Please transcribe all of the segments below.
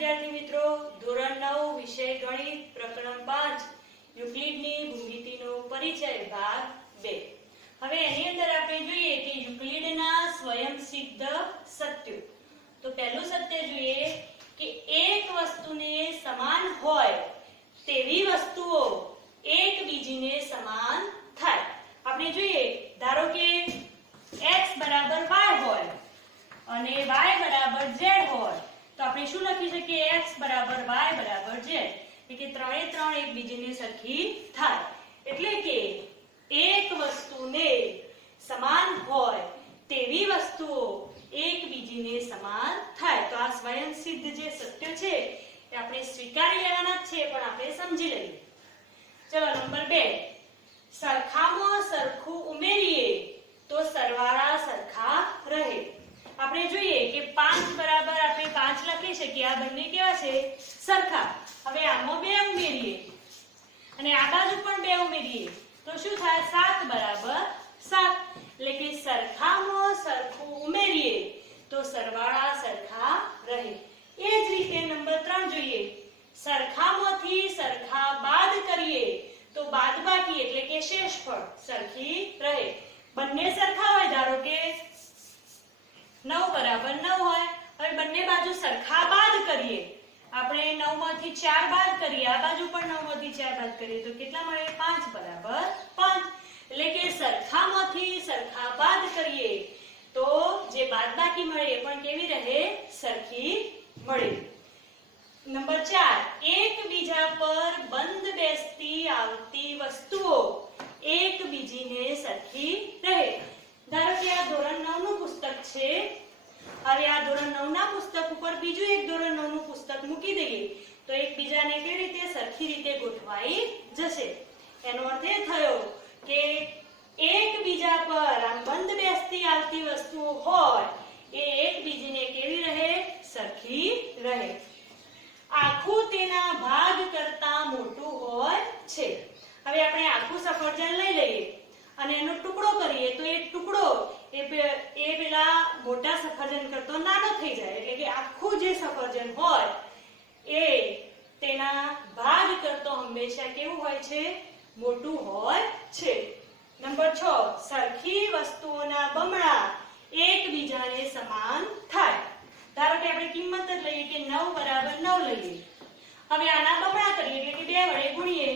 વિદ્યાર્થી મિત્રો, ધોરણ 9 વિષય ગણિત પ્રકરણ 5 યુક્લિડની ભૂમિતિનો પરિચય ભાગ 2. હવે એની અંદર આપણે જોઈએ કે યુક્લિડના સ્વયંસિદ્ધ સત્યો. તો પહેલું સત્ય જોઈએ કે એક વસ્તુને સમાન હોય તેવી વસ્તુઓ એકબીજીને સમાન થાય. આપણે જોઈએ ધારો કે x બરાબર y હોય અને y બરાબર z હોય તો આપણે શું લખી શકીએ? x બરાબર y બરાબર z, એટલે કે ત્રણે ત્રણ એકબીજીને સરખી થાય. એટલે કે એક વસ્તુને સમાન હોય તેવી વસ્તુઓ એકબીજીને સમાન થાય. તો આ સ્વયંસિદ્ધ જે સત્ય છે એ આપણે સ્વીકારી લેવાના જ છે, પણ આપણે સમજી લઈએ. ચલો નંબર 2, સરખામાં સરખું ઉમેરીએ તો સરવાળા સરખા રહે. આપણે જોઈએ કે 5 બરાબર આપણે 5 લખી શકીએ. આ બંને કેવા છે? સરખા. હવે આમાં 2 ઉમેરીએ અને આ બાજુ પણ 2 ઉમેરીએ તો શું થાય? 7 બરાબર 7. એટલે કે સરખામાં સરખું ઉમેરીએ તો સરવાળા સરખા રહે. એ જ રીતે નંબર 3 જોઈએ, સરખામાંથી સરખા બાદ કરીએ તો બાદબાકી એટલે કે શેષફળ સરખી રહે. બંને સરખા હોય, ધારો કે 9 બરાબર 9 હોય. હવે બંને બાજુ સરખા બાદ કરીએ, આપણે 9 માંથી 4 બાદ કરીએ, આ બાજુ પણ 9 માંથી 4 બાદ કરીએ તો કેટલા મળે? 5 બરાબર 5. એટલે કે સરખામાંથી સરખા બાદ કરીએ તો જે બાદબાકી મળે એ પણ કેવી રહે? સરખી મળે. નંબર 4, એકબીજા પર બંધ બેસતી આવતી વસ્તુઓ એકબીજીને સરખી રહે. ધારો કે આ ધોરણ 9 નું પુસ્તક છે. હવે આ ધોરણ 9 ના પુસ્તક ઉપર બીજું એક ધોરણ 9 નું પુસ્તક મૂકી દઈએ તો એકબીજાને કેવી રીતે? સરખી રીતે ગોઠવાઈ જશે. એનો અર્થ એ થયો કે એકબીજા પર આમ બંધ બેસતી આવતી વસ્તુઓ હોય એ એકબીજીને કેવી રહે? સરખી રહે. આખું તેના ભાગ કરતા મોટું હોય છે. હવે આપણે આખું સફરજન લઈ લઈએ અને એનો ટુકડો કરીએ તો એ ટુકડો એ પેલા મોટા સફરજન કરતો નાનો થઈ જાય. એટલે કે આખું જે સફરજન હોય એ તેના ભાગ કરતો હંમેશા કેવું હોય છે? મોટું હોય છે. નંબર 6, સરખી વસ્તુઓના બમણા એકબીજાને સમાન થાય. ધારો કે આપણે કિંમત જ લઈએ કે 9 બરાબર 9 લઈએ. હવે આના બમણા કરીએ એટલે કે 2 વડે ગુણીએ,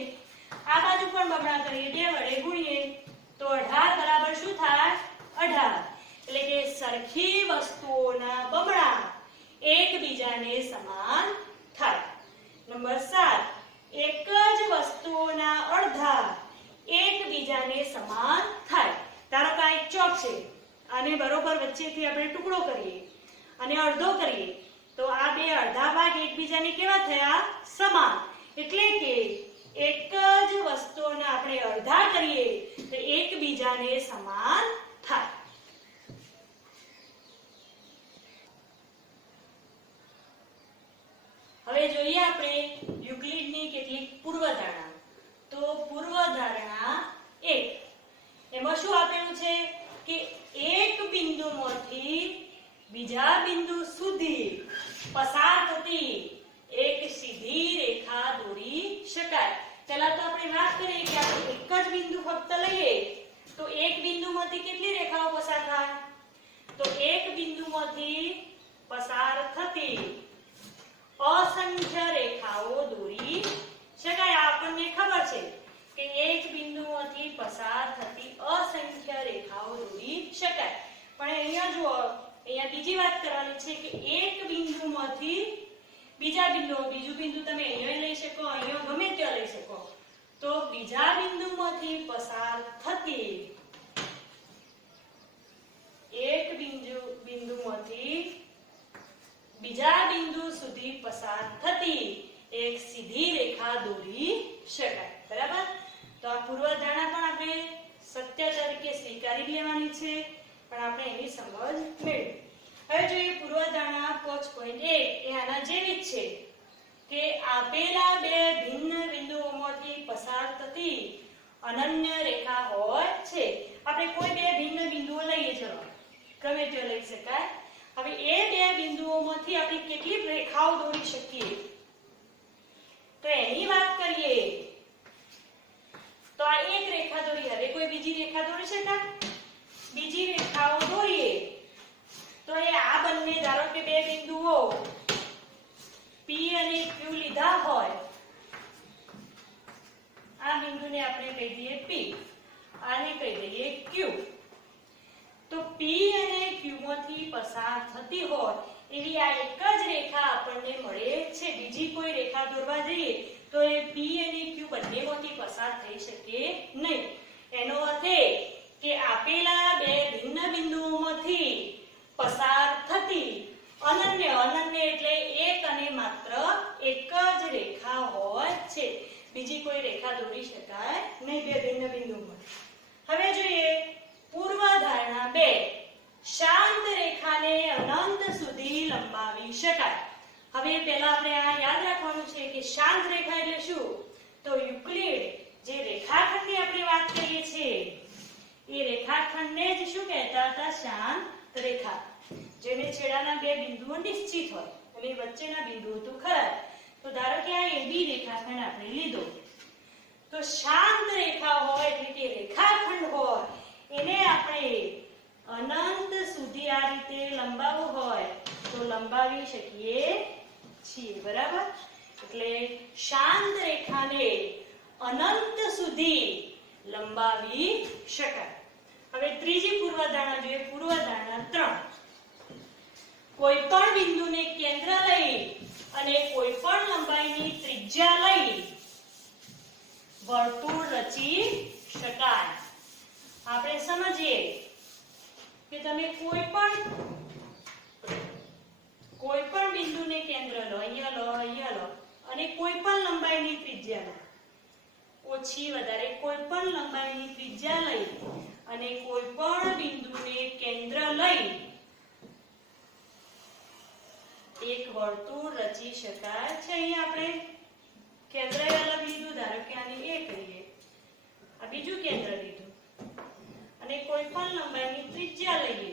આ બાજુ પણ બમણા કરીએ 2 વડે ગુણીએ તો 18 બરાબર શું થાય? 18. એટલે કે સરખી વસ્તુઓના બમણા એકબીજાને સમાન થાય. નંબર 7, એક જ વસ્તુઓના અડધા એકબીજાને સમાન થાય. ધારો કે આ એક ચોક છે, આને બરોબર વચ્ચેથી આપણે ટુકડો કરીએ અને અડધો કરીએ તો આ બે અડધા ભાગ એકબીજાને કેવા થયા? સમાન. એટલે કે એક જ વસ્તુઓના આપણે અડધા કરીએ તો એકબીજાને સમાન થાય. હવે જોઈએ આપણે યુક્લિડની કેટલીક પૂર્વધારણા. તો પૂર્વધારણા 1, એમાં શું આપેલું છે કે એક બિંદુમાંથી બીજા બિંદુ સુધી પસાર થતી એક સીધી રેખા દોરી શકાય. પહેલા તો આપણે વાત કરીએ કે આપણે એક જ બિંદુ ફક્ત લઈએ તો એક બિંદુમાંથી કેટલી રેખાઓ પસાર થાય? તો એક બિંદુમાંથી પસાર થતી અસંખ્ય રેખાઓ દોરી શકાય. આપણને ખબર છે કે એક બિંદુમાંથી પસાર થતી અસંખ્ય રેખાઓ દોરી શકાય. પણ અહીંયા જુઓ, અહીંયા બીજી વાત કરવાની છે કે એક બિંદુમાંથી બીજા બિંદુ, બીજું બિંદુ તમે અહીંયા લઈ શકો, અહીંયા ગમે ત્યાં લઈ શકો. તો બીજા બિંદુમાંથી પસાર થતી એક બિંદુમાંથી બીજા બિંદુ સુધી પસાર થતી એક સીધી રેખા દોરી શકાય. બરાબર? તો આ પૂર્વધારણા પણ આપણે સત્ય તરીકે સ્વીકારી લેવાની છે, પણ આપણે એની સમજ મેળવી. હવે જોઈએ પૂર્વધારણા 5.1, એ આના જેવી જ છે કે આપેલા બે ભિન્ન બિંદુઓમાંથી પસાર થતી અનન્ય રેખા હોય છે. આપણે કોઈ બે ભિન્ન બિંદુઓ લઈએ, ચલો ગમે તે લઈ શકાય. હવે એ બે બિંદુઓમાંથી આપણે કેટલી રેખા રેખાઓ દોરી શકીએ. તો એની વાત કરીએ તો આ એક રેખા દોરી. હવે કોઈ બીજી રેખા દોરી શકાય? બીજી રેખાઓ દોરીએ તો એ આ બંને, ધારો કે બે બિંદુઓ P અને Q લીધા હોય, આ બિંદુને આપણે કહી દઈએ P, આને કહી દઈએ Q. તો P અને Q માંથી પસાર થતી હોય એવી આ એક જ રેખા આપણને મળે છે. બીજી કોઈ રેખા દોરવા જઈએ તો એ P અને Q બંનેમાંથી પસાર થઈ શકે નહીં. એનો અર્થ એ કે આપેલા બે ભિન્ન બિંદુઓમાંથી પસાર થતી અનન્ય, અનન્ય એટલે એક અને માત્ર એક જ રેખા હોય છે. બીજી કોઈ રેખા દોરી શકાય નહીં બે ભિન્ન બિંદુઓમાં. હવે જોઈએ પૂર્વ ધારણા 2. શાંત રેખાને અનંત સુધી લંબાવી શકાય. હવે પહેલા આપણે આ યાદ રાખવાનું છે કે શાંત રેખા એટલે શું? તો યુક્લિડ જે રેખાખંડની આપણે વાત કરીએ છીએ એ રેખાખંડને જ શું કહેતા હતા? શાંત રેખા. જેને છેડાના બે બિંદુઓ નિશ્ચિત હોય અને વચ્ચેના બિંદુઓ તો ખરા. તો ધારો કે આ AB રેખાખંડ આપણે લીધો, તો શાંત રેખા હોય એટલે કે રેખાખંડ હોય એને આપણે અનંત સુધી આ રીતે લંબાવવું હોય તો લંબાવી શકીએ છીએ. બરાબર? એટલે શાંત રેખાને અનંત સુધી લંબાવી શકાય. હવે ત્રીજી પૂર્વધારણા જોઈએ, પૂર્વધારણા 3. કોઈ પણ બિંદુને કેન્દ્ર લઈ અને કોઈ પણ લંબાઈની ત્રિજ્યા લઈ વર્તુળ રચી શકાય. આપણે સમજીએ કે તમે કોઈ પણ બિંદુને કેન્દ્ર લો, અહીંયા લો અને કોઈ પણ લંબાઈની ત્રિજ્યા લો, ઓછી વધારે કોઈ પણ લંબાઈની ત્રિજ્યા લઈ અને કોઈ પણ બિંદુને કેન્દ્ર લઈ એક વર્તુળ રચી શકાય છે. અહીંયા આપણે કેન્દ્ર અલગ લીધું, ધારો કે આને A કહીએ, આ બીજું કેન્દ્ર લીધું અને કોઈ પણ લંબાઈની ત્રિજ્યા લઈએ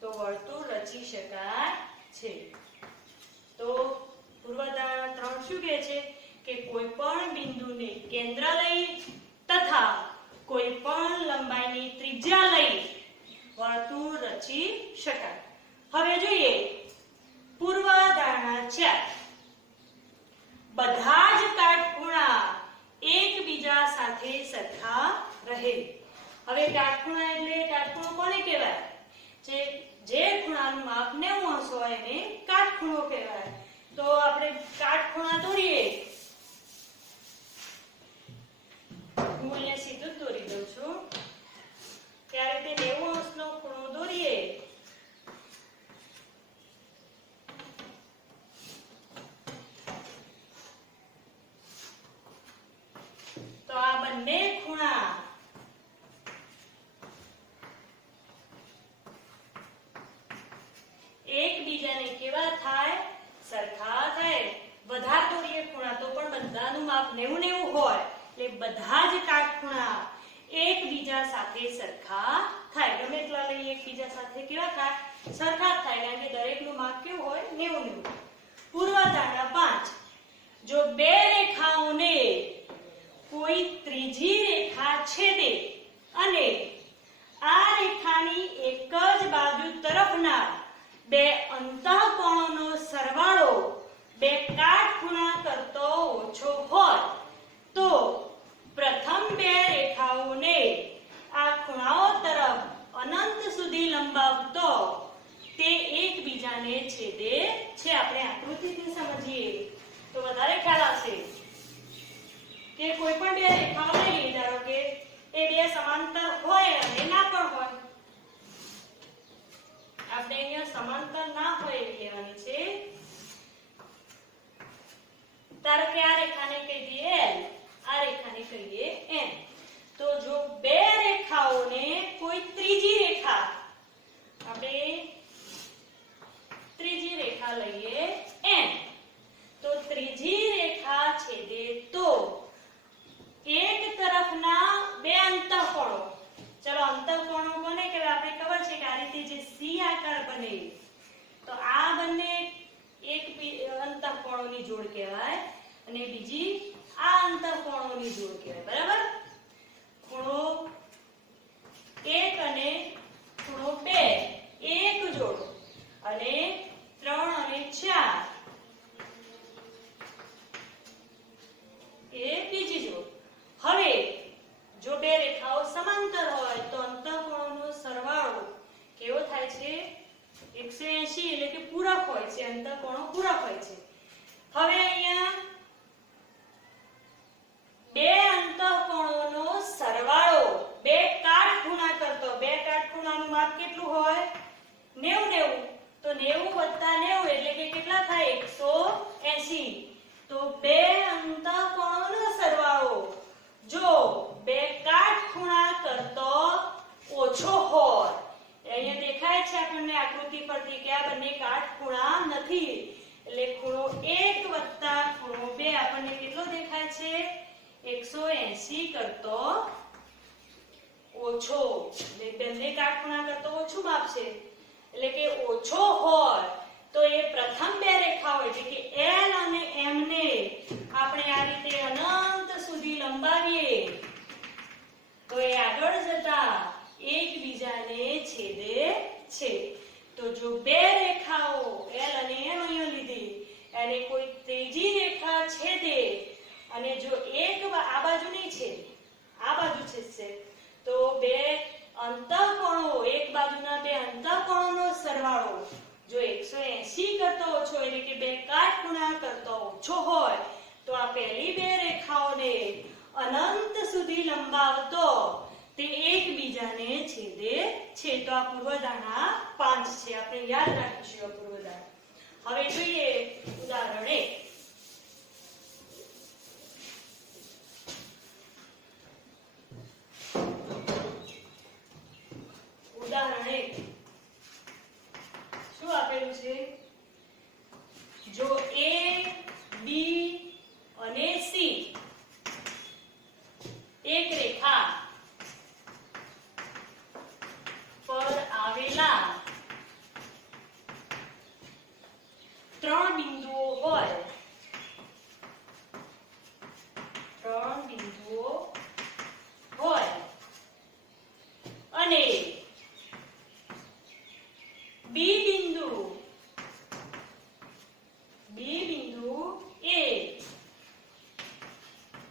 તો વર્તુળ રચી શકાય છે. તો પૂર્વધારણા 3 શું કહે છે કે કોઈ પણ બિંદુને કેન્દ્ર લઈ તથા કોઈ પણ લંબાઈની ત્રિજ્યા લઈ વર્તુળ રચી શકાય. હવે જોઈએ પૂર્વધારણા 4. બધા જ કાટખૂણા એકબીજા સાથે સરખા રહે. હવે કાટખૂણા એટલે કાટખૂણો કોને કહેવાય? જે ખૂણાનું માપ 90 અંશ હોય એને કાટખૂણો કહેવાય. તો આપણે કાટખૂણા દોરીએ. હું અહીંયા સીધું જ દોરી દઉં છું. ત્યારે તે 90 અંશનો ખૂણો દોરીએ તો આ બંને ખૂણા એકબીજાને કેવા થાય? સરખા થાય. વધારે દોરીએ ખૂણા તો પણ બધાનું માપ 90 હોય એટલે બધા જ કાટખૂણા એકબીજા સાથે સરખા થાય. ગમે એટલા લઈએ એકબીજા સાથે કેવા થાય? સરખા થાય. કારણ કે દરેકનું માપ કેવું હોય? 90. પૂર્વધારણા 5. જો બે રેખાઓને કોઈ ત્રીજી રેખા છેદે અને આ રેખાની એક જ બાજુ તરફના બે અંતઃકોણોનો સરવાળો બે કાટખૂણા કરતો ઓછો હોય તો પ્રથમ બે રેખાઓને આ ખૂણાઓ તરફ અનંત સુધી લંબાવતો તે એકબીજાને છેદે છે. આપણે આકૃતિથી સમજીએ તો વધારે ખ્યાલ આવશે કે કોઈ પણ બે રેખાઓ લઈ, ધારો કે એ બે સમાંતર હોય અને ના પણ હોય. આપણે અહીંયા સમાંતર ના હોય એવી લેવાની છે. ધારો કે આ રેખાને કહી દઈએ L, આ રેખાને કહીએ M. તો જો બે રેખાઓને કોઈ ત્રીજી રેખા, આપણે ત્રીજી રેખા લઈએ M, તો ત્રીજી રેખા છેદે તો એક તરફના બે અંતઃકોણો, ચલો અંતઃ રીતે જે સી આકાર બને તો આ બંને એક અંતઃકોણોની જોડ કહેવાય અને બીજી આ અંતઃકોણોની જોડ કહેવાય. બરાબર? ખૂણો 1 અને ખૂણો 2 એક જોડ અને 3 અને 4 એ બીજી જોડ. હવે જો બે રેખાઓ સમાંતર હોય તો અંતઃકોણોનો સરવાળો કેવો થાય છે? 180 એટલે કે પૂરક હોય છે. અંતઃકોણો પૂરક હોય છે. હવે અહીંયા બે અંતઃકોણોનો સરવાળો બે કાટખૂણા કરતો, બે કાટખૂણાનું માપ કેટલું હોય? 90 તો 90 + 90 એટલે કે કેટલા થાય? 180. તો બે અંતઃકોણોનો સરવાળો જો બે કાટખૂણા કરતો ઓછો હોય, અહીંયા દેખાય છે આપણને આકૃતિ પરથી કે આ બંને કાટખૂણા નથી, એટલે ખૂણો 1 વત્તા ખૂણો 2 આપણને કેટલો દેખાય છે? 180 કરતો ઓછો. બંને કાટખૂણા કરતો ઓછું માપ છે એટલે કે ઓછો હોય તો એ પ્રથમ બે રેખાઓ એટલે કે L અને M ને આપણે આ રીતે અનંત સુધી લંબાવીએ તો એ આગળ જતા એકબીજાને છેદે છે. તો જો બે રેખાઓ L અને M અહીંયા લીધી અને કોઈ ત્રીજી રેખા છેદે અને જો એક આ બાજુ નહીં છે, આ બાજુ છેદશે તો બે અંતઃકોણો, એક બાજુના બે અંતઃકોણોનો સરવાળો જો 180 કરતો ઓછો એટલે કે બે કાટખૂણા કરતો ઓછો હોય તો આ પહેલી બે રેખાઓને અનંત સુધી લંબાવતો તે એકબીજાને છેદે છે. તો આ પૂર્વધારણા 5 છે. આપણે યાદ રાખીશું આ પૂર્વધારણા. હવે જોઈએ ઉદાહરણ 1. ઉદાહરણ 1 શું આપેલું છે? જો A, B અને C એક રેખા પર આવેલા 3 બિંદુઓ હોય, 3 બિંદુઓ હોય અને B બિંદુ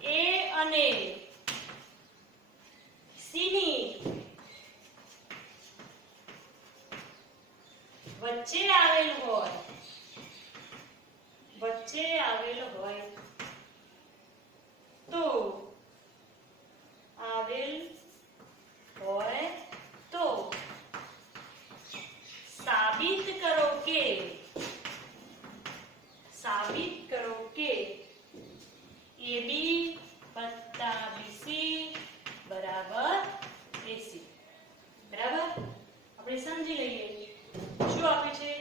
A અને C ની વચ્ચે આવેલ હોય તો સાબિત કરો કે AB + BC બરાબર AC. બરાબર? આપણે સમજી લઈએ શું આપ્યું છે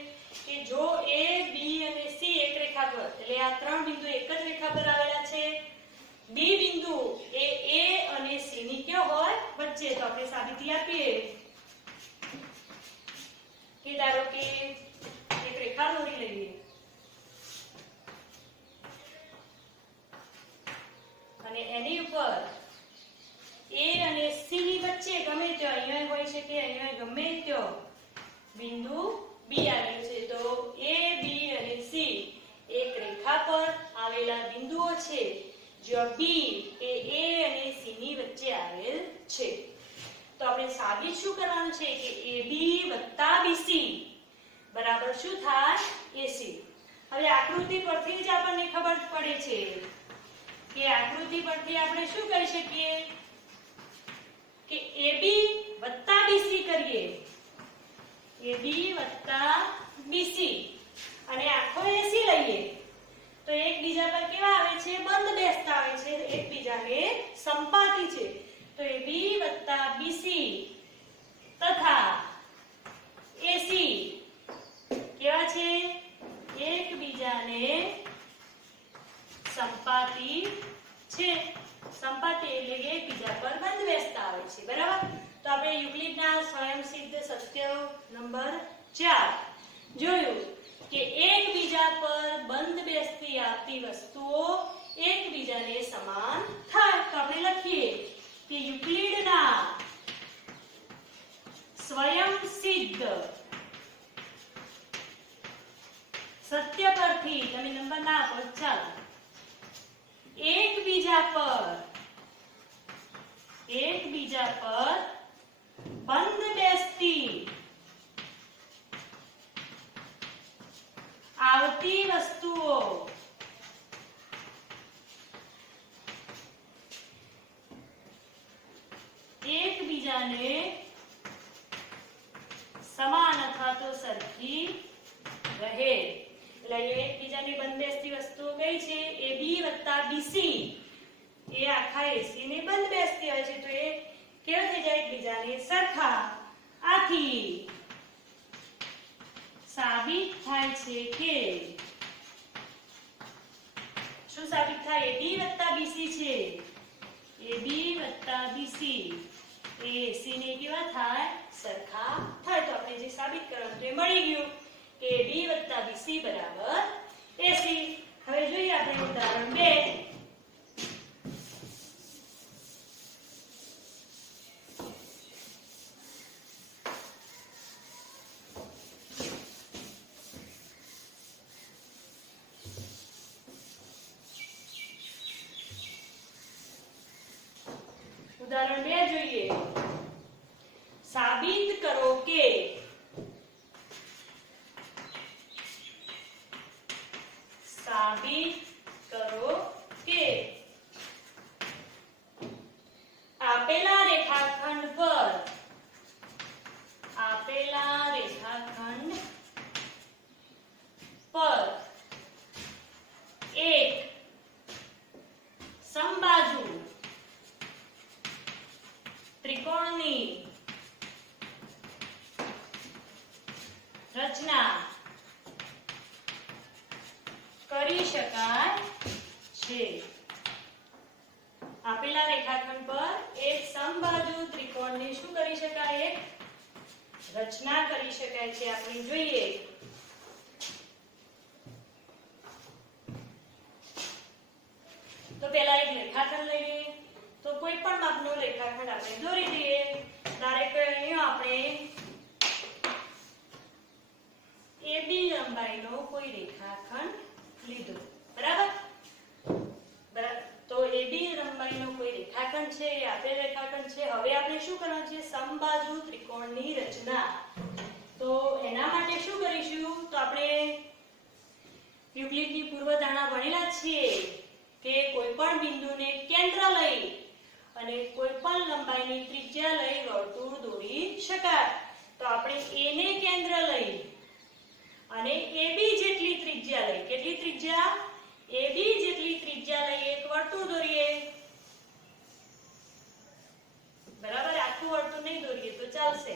કે જો A, B અને C એક રેખા પર, એટલે આ 3 બિંદુ એક જ રેખા પર આવેલા છે. B બિંદુ એ A અને C ની કયો હોય? વચ્ચે. તો આપણે સાબિતી આપીએ કે ધારો કે એક રેખા દોરી લઈએ અને એની ઉપર A અને C ની વચ્ચે ગમે ત્યાં, અહીંયા હોઈ શકે, અહીંયા ગમે ત્યાં બિંદુ B આવેલું છે. તો A, B અને C એક રેખા પર આવેલા બિંદુઓ છે જ્યાં B એ A અને C ની વચ્ચે આવેલ છે. તો આપણે સાબિત શું કરવાનું છે કે AB + BC બરાબર શું થાય? AC. હવે આકૃતિ પરથી જ આપણને ખબર પડે છે કે આકૃતિ પરથી આપણે શું કરી શકીએ કે AB + BC કરીએ. AB + BC અને આખો AC લઈએ તો એકબીજા પર કેવા આવે છે? બંધ બેસતા આવે છે, એકબીજાને સંપાતી છે. તો AB + BC તથા AC કેવા છે? એકબીજાને સંપાતી છે. સંપાતી એટલે કે એકબીજા પર બંધ બેસતા આવે છે. બરાબર? તો આપણે આપણે યુક્લિડના સ્વયંસિદ્ધ સત્ય નંબર 4 જોયું કે એકબીજા પર બંધ બેસતી આવતી વસ્તુઓ એકબીજાને સમાન થાય. તો આપણે લખીએ કે યુક્લિડના સ્વયંસિદ્ધ સત્ય પરથી તમે નંબર ના આપો ચાલો એકબીજા પર બંધ બેસતી આવતી વસ્તુઓ એકબીજાને સમાન અથવા તો સરખી રહે. એટલે એકબીજાને બંધ બેસતી વસ્તુઓ કઈ છે? AB વત્તા BC. એ આખા AC ને બંધ બેસતી હોય છે તો એ કેવા થઈ જાય? એકબીજાને સરખા. આથી સાબિત થાય છે કે શું સાબિત થાય? AB વત્તા BC છે. AB વત્તા BC એ AC ને કેવા થાય? સરખા થાય. તો આપણે જે સાબિત કરવાનું તે મળી ગયું કે AB વત્તા BC બરાબર AC. હવે જોઈએ આપણે ઉદાહરણ 2. ઉદાહરણ 2 જોઈએ. સાબિત કરો કે આપેલા રેખાખંડ પર એક સમબાજુ ત્રિકોણની રચના કરી શકાય છે. આપેલા રેખાખંડ પર એક સમબાજુ ત્રિકોણની શું કરી શકાય? એક રચના કરી શકાય છે. આપણે જોઈએ તો પહેલા એક રેખાખંડ લઈએ. તો કોઈ પણ માપનું રેખાખંડ આપણે દોરી દઈએ. ધારો કે અહીંયા આપણે AB લંબાઈનો કોઈ રેખાખંડ લીધો. બરાબર? તો AB લંબાઈનો કોઈ રેખાખંડ છે, એ આપેલ રેખાખંડ છે. હવે આપણે શું કરવાનું છે? સમબાજુ ત્રિકોણની રચના. તો એના માટે શું કરીશું? તો આપણે યુક્લિડની પૂર્વધારણા ભણેલા છીએ કે કોઈ પણ બિંદુને કેન્દ્ર લઈ અને કોઈ પણ લંબાઈની ત્રિજ્યા લઈ વર્તુળ દોરી શકાય. તો આપણે A ને કેન્દ્ર લઈ અને AB જેટલી ત્રિજ્યા લઈ, કેટલી ત્રિજ્યા? AB જેટલી ત્રિજ્યા લઈ એક વર્તુળ દોરીએ. બરાબર? આખું વર્તુળ નહીં દોરીએ તો ચાલશે.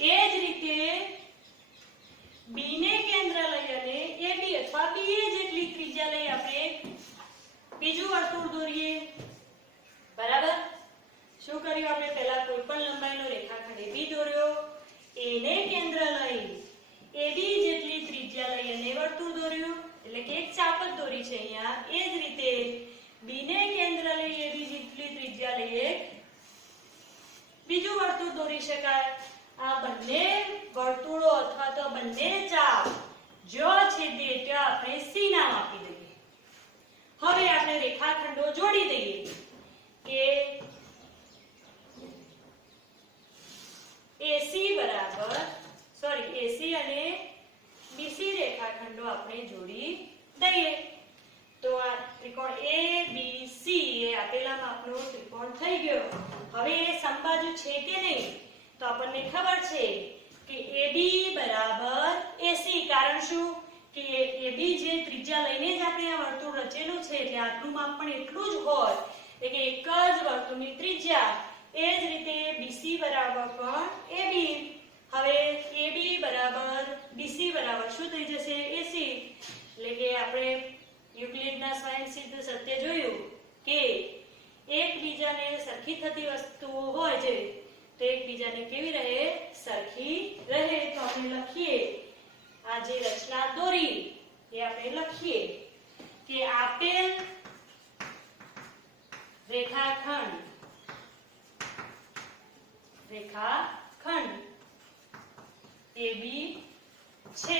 એ જ રીતે B ને કેન્દ્ર લઈ અને AB અથવા BA જેટલી ત્રિજ્યા લઈ આપણે બીજું વર્તુળ દોરીએ. બરાબર? શું કર્યું આપણે? પહેલા કોઈ પણ લંબાઈનો રેખાખંડ AB દોર્યો. A ને કેન્દ્ર લઈ AB જેટલી ત્રિજ્યા લઈ અને વર્તુળ દોર્યું. એટલે કે એક ચાપ જ દોરી છે અહીંયા. એ જ રીતે B ને કેન્દ્ર લઈ AB જેટલી ત્રિજ્યા લઈ એક બીજું વર્તુળ દોરી શકાય. આ બંને વર્તુળો અથવા તો બંને ચાપ જો છેદે ત્યાં આપણે C નામ આપી દઈએ. હવે આપણે રેખાખંડો જોડી દઈએ કે AC અને BC રેખાખંડો આપણે જોડી દઈએ. તો આ ત્રિકોણ ABC એ આપેલા માપનો ત્રિકોણ થઈ ગયો. હવે એ સમબાજુ છે કે નહીં? તો આપણને ખબર છે કે AB બરાબર AC. કારણ શું? કે AB જે ત્રિજ્યા લઈને જ આપણે આ વર્તુળ રચેલું છે એટલે આટલું માપ પણ એટલું જ હોય. એટલે કે એક જ વર્તુળની ત્રિજ્યા. એ જ રીતે BC બરાબર પણ AB. હવે AB બરાબર BC બરાબર શું થઈ જશે? AC. એટલે કે આપણે યુક્લિડના સ્વયંસિદ્ધ સત્ય જોયું કે એકબીજાને સરખી થતી વસ્તુઓ હોય છે તો એકબીજાને કેવી રહે? સરખી રહે. તો આપણે લખીએ આ જે રચના દોરી એ આપણે લખીએ કે આપેલ રેખાખંડ AB છે.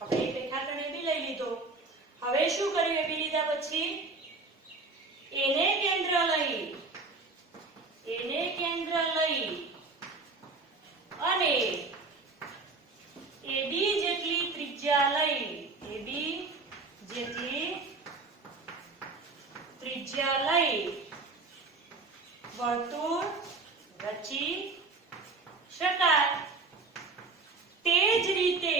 આપણે એક રેખાખંડ AB લઈ લીધો. હવે શું કર્યું? AB લીધા પછી એને કેન્દ્ર લઈ અને AB જેટલી ત્રિજ્યા લઈ વર્તુળ રચી શકાય. તે જ રીતે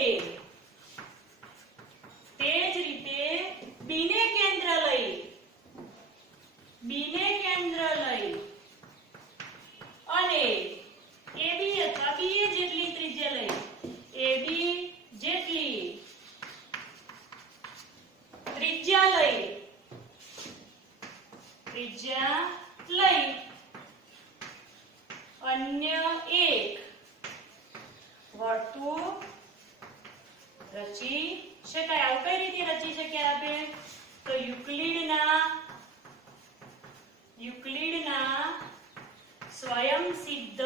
B ને કેન્દ્ર લઈ અને AB અથવા BA જેટલી ત્રિજ્યા લઈ અન્ય એક વર્તુળ રચી શકાય. આવું કઈ રીતે રચી શક્યા આપણે? તો યુક્લિડના સ્વયંસિદ્ધ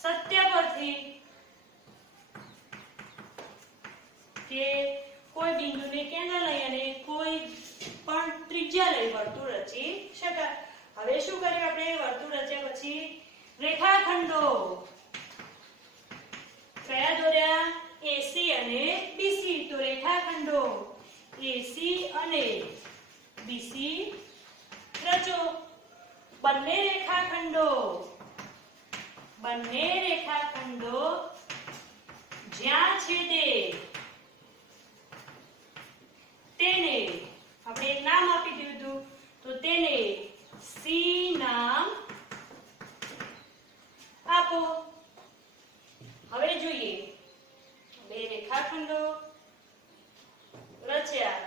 સત્ય પરથી કે કોઈ બિંદુને કેન્દ્ર લઈ અને કોઈ પણ ત્રિજ્યા લઈ વર્તુળ રચી શકાય. હવે શું કર્યું આપણે? વર્તુળ રચ્યા પછી રેખાખંડો કયા દોર્યા? AC અને BC. તો રેખાખંડો AC અને BC રચો. બંને રેખાખંડો જ્યાં છેદે તેને આપણે એક નામ આપી દીધું. તો તેને C નામ આપો. હવે જોઈએ બે રેખાખંડો રચ્યા.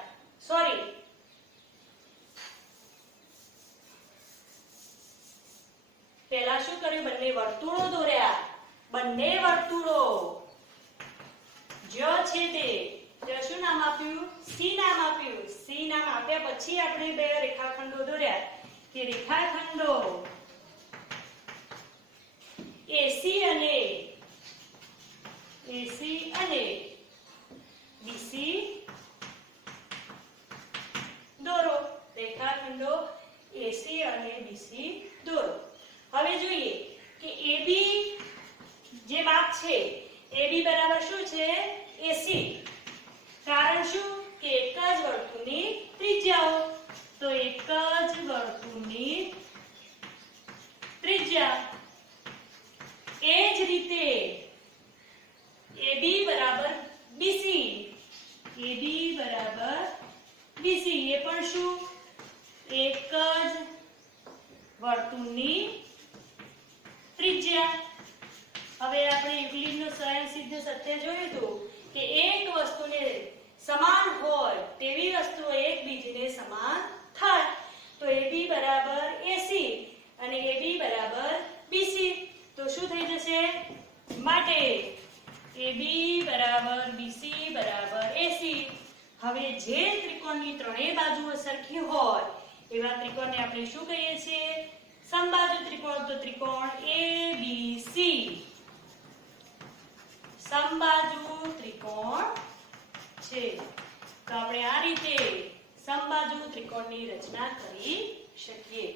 પહેલા શું કર્યું? બંને વર્તુળો દોર્યા. બંને વર્તુળો જ્યાં છેદે ત્યાં શું નામ આપ્યું? C નામ આપ્યું. C નામ આપ્યા પછી આપણે બે રેખાખંડો દોર્યા કે રેખાખંડો AC અને BC દોરો. રેખાખંડો AC અને BC દોરો. હવે જોઈએ કે AB જે માપ છે AB બરાબર શું છે? AC. કારણ શું? કે એક જ વર્તુળની ત્રિજ્યાઓ. તો એક જ વર્તુળની ત્રિજ્યા. એ જ રીતે AB બરાબર BC. એ પણ શું? એક જ વર્તુળની ત્રિજ્યા. હવે આપણે યુક્લિડનો સ્વયંસિદ્ધ સત્ય જોયું હતું કે એક વસ્તુને સમાન હોય તેવી વસ્તુઓ એકબીજાને સમાન થાય. તો AB બરાબર AC અને AB બરાબર BC. તો શું થઈ જશે? માટે AB બરાબર BC બરાબર AC. હવે જે ત્રિકોણની ત્રણેય બાજુઓ સરખી હોય એવા ત્રિકોણને આપણે શું કહીએ છીએ? સમબાજુ ત્રિકોણ. તો ત્રિકોણ ABC સમબાજુ ત્રિકોણ છે. તો આપણે આ રીતે સમબાજુ ત્રિકોણની રચના કરી શકીએ.